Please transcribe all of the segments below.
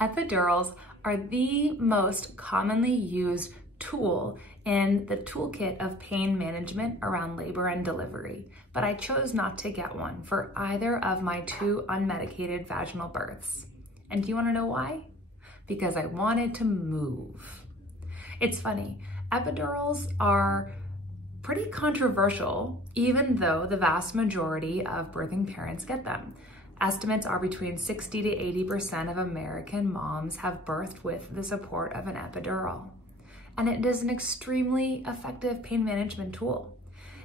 Epidurals are the most commonly used tool in the toolkit of pain management around labor and delivery, but I chose not to get one for either of my 2 unmedicated vaginal births. And do you want to know why? Because I wanted to move. It's funny, epidurals are pretty controversial, even though the vast majority of birthing parents get them. Estimates are between 60 to 80% of American moms have birthed with the support of an epidural. And it is an extremely effective pain management tool.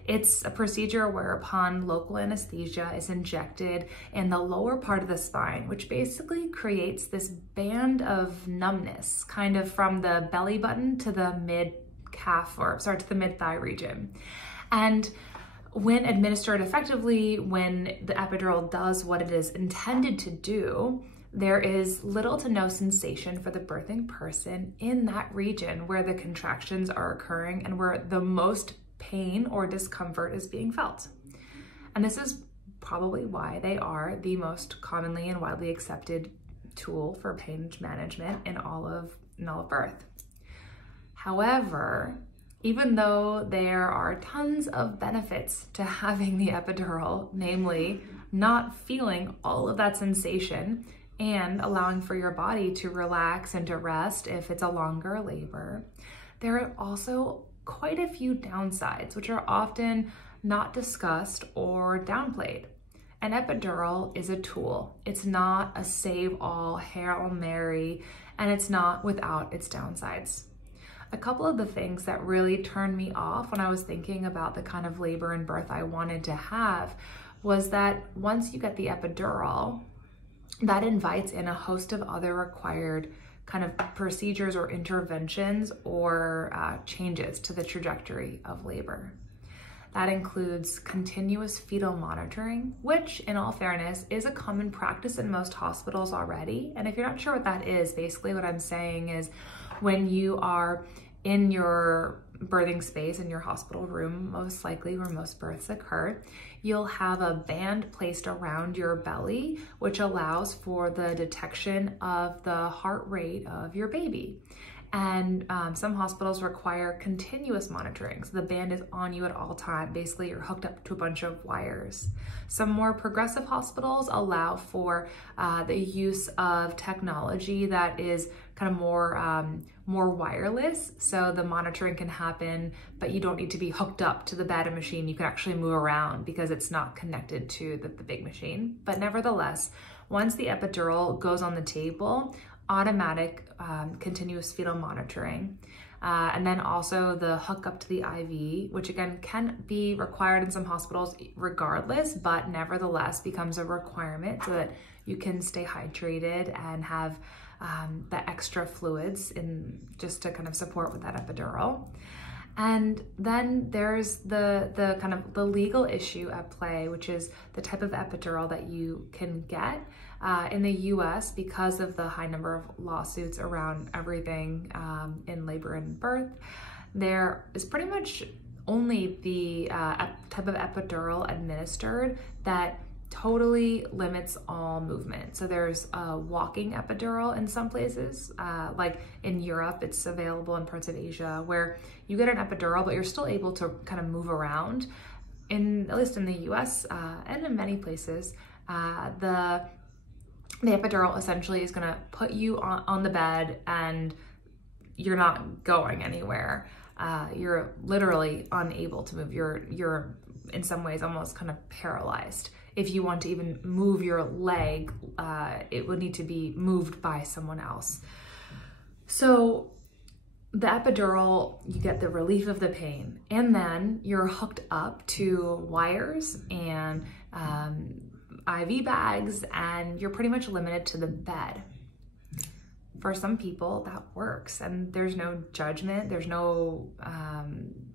It's a procedure whereupon local anesthesia is injected in the lower part of the spine, which basically creates this band of numbness, kind of from the belly button to the mid-calf, or sorry, to the mid-thigh region. And when administered effectively, when the epidural does what it is intended to do, there is little to no sensation for the birthing person in that region where the contractions are occurring and where the most pain or discomfort is being felt. And this is probably why they are the most commonly and widely accepted tool for pain management in all of birth. However, even though there are tons of benefits to having the epidural, namely not feeling all of that sensation and allowing for your body to relax and to rest if it's a longer labor, there are also quite a few downsides, which are often not discussed or downplayed. An epidural is a tool. It's not a save-all, Hail Mary, and it's not without its downsides. A couple of the things that really turned me off when I was thinking about the kind of labor and birth I wanted to have was that once you get the epidural, that invites in a host of other required kind of procedures or interventions or changes to the trajectory of labor. That includes continuous fetal monitoring, which in all fairness is a common practice in most hospitals already. And if you're not sure what that is, basically what I'm saying is when you are in your birthing space, in your hospital room, most likely where most births occur, you'll have a band placed around your belly, which allows for the detection of the heart rate of your baby. And some hospitals require continuous monitoring. So the band is on you at all times. Basically, you're hooked up to a bunch of wires. Some more progressive hospitals allow for the use of technology that is kind of more wireless. So the monitoring can happen, but you don't need to be hooked up to the bed and machine. You can actually move around because it's not connected to the big machine. But nevertheless, once the epidural goes on the table, automatic continuous fetal monitoring, and then also the hookup to the IV, which again can be required in some hospitals regardless, but nevertheless becomes a requirement so that you can stay hydrated and have the extra fluids in just to kind of support with that epidural. And then there's the kind of the legal issue at play, which is the type of epidural that you can get in the US because of the high number of lawsuits around everything in labor and birth. There is pretty much only the type of epidural administered that totally limits all movement. So there's a walking epidural in some places, like in Europe, it's available in parts of Asia where you get an epidural, but you're still able to kind of move around. At least in the US and in many places, the epidural essentially is gonna put you on the bed and you're not going anywhere. You're literally unable to move. You're in some ways almost kind of paralyzed. If you want to even move your leg, it would need to be moved by someone else. So the epidural, you get the relief of the pain, and then you're hooked up to wires and IV bags, and you're pretty much limited to the bed. For some people that works, and there's no judgment, there's no,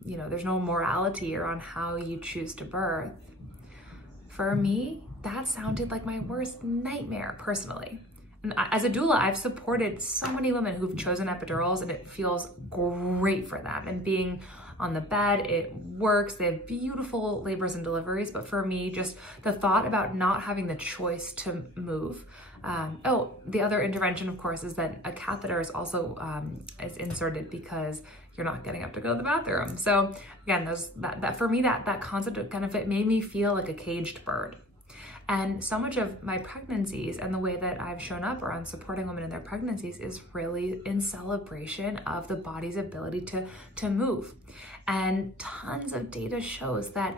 there's no morality around how you choose to birth. For me, that sounded like my worst nightmare personally. And as a doula, I've supported so many women who've chosen epidurals and it feels great for them. And being on the bed, it works. They have beautiful labors and deliveries. But for me, just the thought about not having the choice to move The other intervention, of course, is that a catheter is also is inserted because you're not getting up to go to the bathroom. So again, for me, that concept of kind of, it made me feel like a caged bird. And so much of my pregnancies and the way that I've shown up around supporting women in their pregnancies is really in celebration of the body's ability to move. And tons of data shows that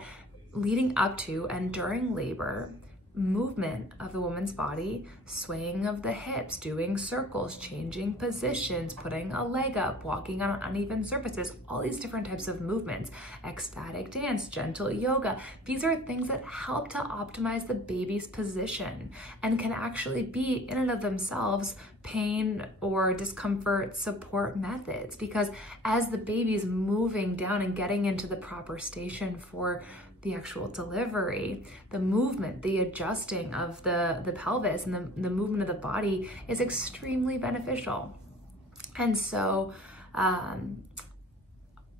leading up to and during labor, movement of the woman's body, swaying of the hips, doing circles, changing positions, putting a leg up, walking on uneven surfaces, all these different types of movements, ecstatic dance, gentle yoga. These are things that help to optimize the baby's position and can actually be in and of themselves pain or discomfort support methods, because as the baby's moving down and getting into the proper station for the actual delivery, the movement, the adjusting of the pelvis and the movement of the body is extremely beneficial. And so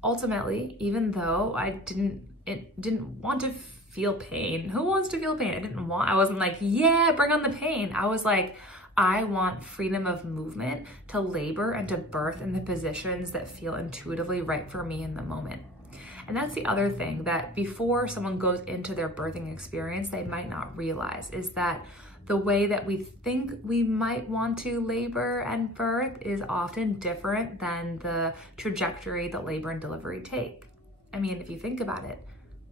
ultimately, even though I didn't want to feel pain, who wants to feel pain? I wasn't like, yeah, bring on the pain. I was like, I want freedom of movement to labor and to birth in the positions that feel intuitively right for me in the moment. And that's the other thing that before someone goes into their birthing experience, they might not realize, is that the way that we think we might want to labor and birth is often different than the trajectory that labor and delivery take. I mean, if you think about it,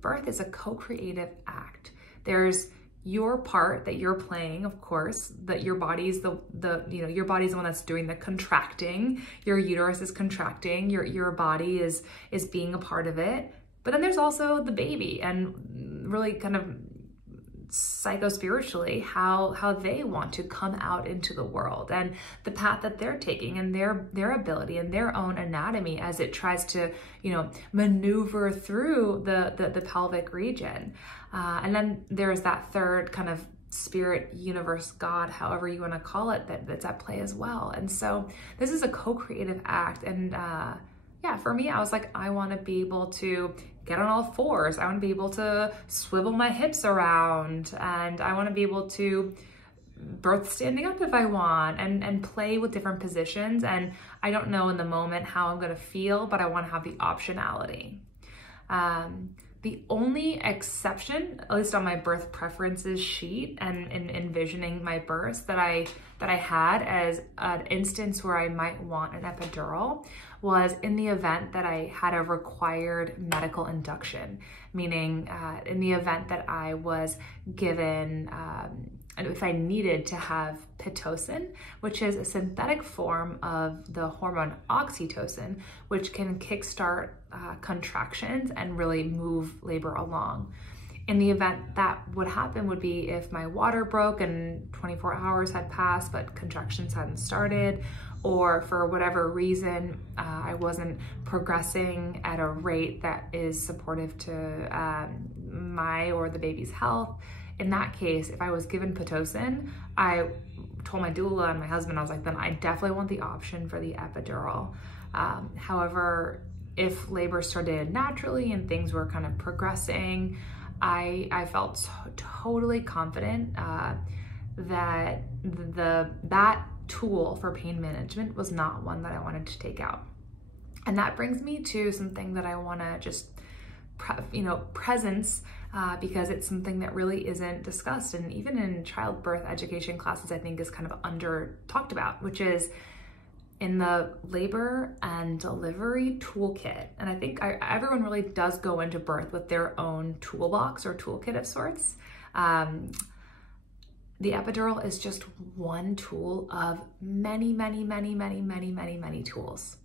birth is a co-creative act. There's your part that you're playing, of course, that your body's your body's the one that's doing the contracting. Your uterus is contracting, your body is being a part of it. But then there's also the baby, and really kind of psycho-spiritually how they want to come out into the world and the path that they're taking and their ability and their own anatomy as it tries to, maneuver through the pelvic region. And then there's that third kind of spirit, universe, God, however you want to call it, that's at play as well. And so this is a co-creative act. And for me, I was like, I want to be able to get on all fours. I want to be able to swivel my hips around, and I want to be able to birth standing up if I want, and play with different positions. And I don't know in the moment how I'm going to feel, but I want to have the optionality. The only exception, at least on my birth preferences sheet and in envisioning my births that I had as an instance where I might want an epidural, was in the event that I had a required medical induction, meaning in the event that I was given, if I needed to have Pitocin, which is a synthetic form of the hormone oxytocin, which can kickstart contractions and really move labor along. In the event that would happen would be if my water broke and 24 hours had passed but contractions hadn't started, or for whatever reason I wasn't progressing at a rate that is supportive to my or the baby's health. In that case, if I was given Pitocin, I told my doula and my husband, I was like, then I definitely want the option for the epidural. However, if labor started naturally and things were kind of progressing, I felt totally confident that that tool for pain management was not one that I wanted to take out. And that brings me to something that I want to just presence, because it's something that really isn't discussed, and even in childbirth education classes I think is kind of under talked about, which is in the labor and delivery toolkit. And I think everyone really does go into birth with their own toolbox or toolkit of sorts. The epidural is just one tool of many, many, many, many, many, many, many tools.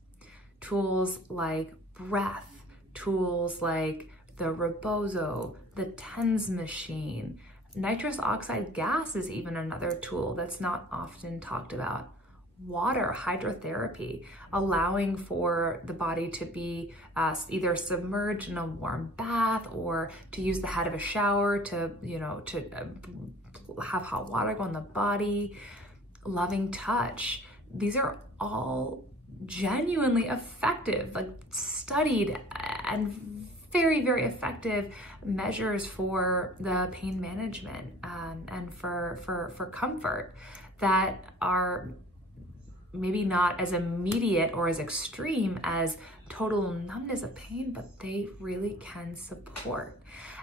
Tools like breath, tools like the rebozo, the TENS machine. Nitrous oxide gas is even another tool that's not often talked about. Water, hydrotherapy, allowing for the body to be either submerged in a warm bath or to use the head of a shower to have hot water go on the body. Loving touch. These are all genuinely effective, like studied and very, very effective measures for the pain management and for comfort. that are maybe not as immediate or as extreme as total numbness of pain, but they really can support.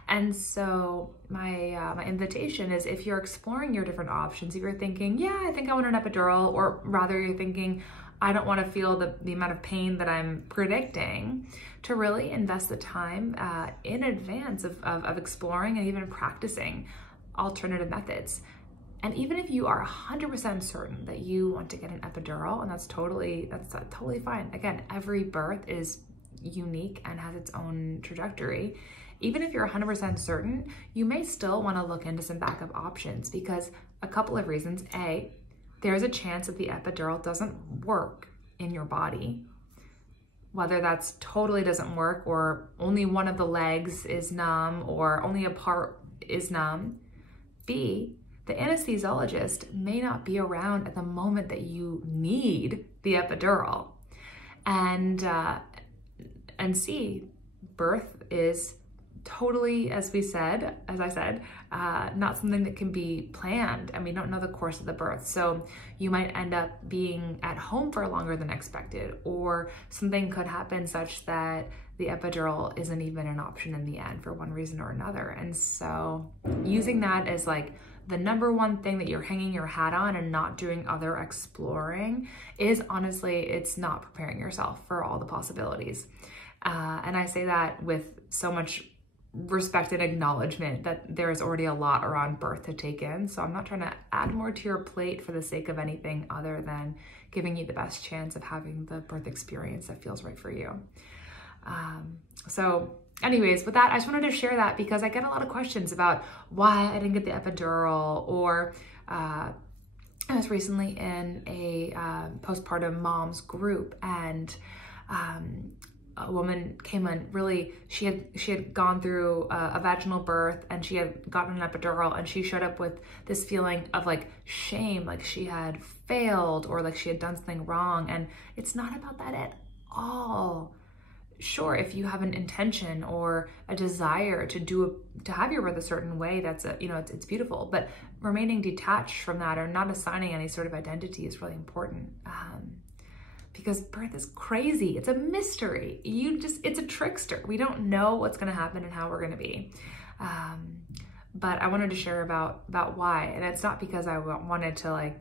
And so my invitation is, if you're exploring your different options, if you're thinking, yeah, I think I want an epidural, or rather you're thinking, I don't want to feel the amount of pain that I'm predicting, to really invest the time in advance of exploring and even practicing alternative methods. And even if you are 100% certain that you want to get an epidural, and that's totally fine. Again, every birth is unique and has its own trajectory. Even if you're 100% certain, you may still want to look into some backup options, because a couple of reasons. A, there's a chance that the epidural doesn't work in your body, whether that's totally doesn't work, or only one of the legs is numb, or only a part is numb. B, the anesthesiologist may not be around at the moment that you need the epidural. And C, birth is totally, as I said, not something that can be planned, and we don't know the course of the birth. So you might end up being at home for longer than expected, or something could happen such that the epidural isn't even an option in the end for one reason or another. And so using that as like the number one thing that you're hanging your hat on and not doing other exploring is, honestly, it's not preparing yourself for all the possibilities. And I say that with so much respect and acknowledgement that there's already a lot around birth to take in. So I'm not trying to add more to your plate for the sake of anything other than giving you the best chance of having the birth experience that feels right for you. So anyways, with that, I just wanted to share that because I get a lot of questions about why I didn't get the epidural, or I was recently in a postpartum moms group, and a woman came in, really, she had gone through a vaginal birth, and she had gotten an epidural, and she showed up with this feeling of like shame, like she had failed, or like she had done something wrong. And it's not about that at all. Sure, if you have an intention or a desire to have your birth a certain way, that's it's beautiful. But remaining detached from that, or not assigning any sort of identity, is really important. Because birth is crazy. It's a mystery. It's a trickster. We don't know what's going to happen and how we're going to be. But I wanted to share about why. And it's not because I wanted to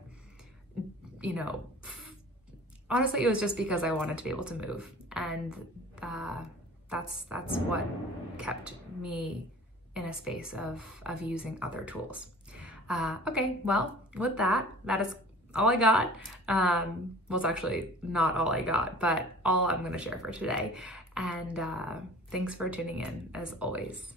honestly, it was just because I wanted to be able to move. And that's what kept me in a space of using other tools. Okay, well, with that is all I got. Well, it's actually not all I got, but all I'm going to share for today. And thanks for tuning in, as always.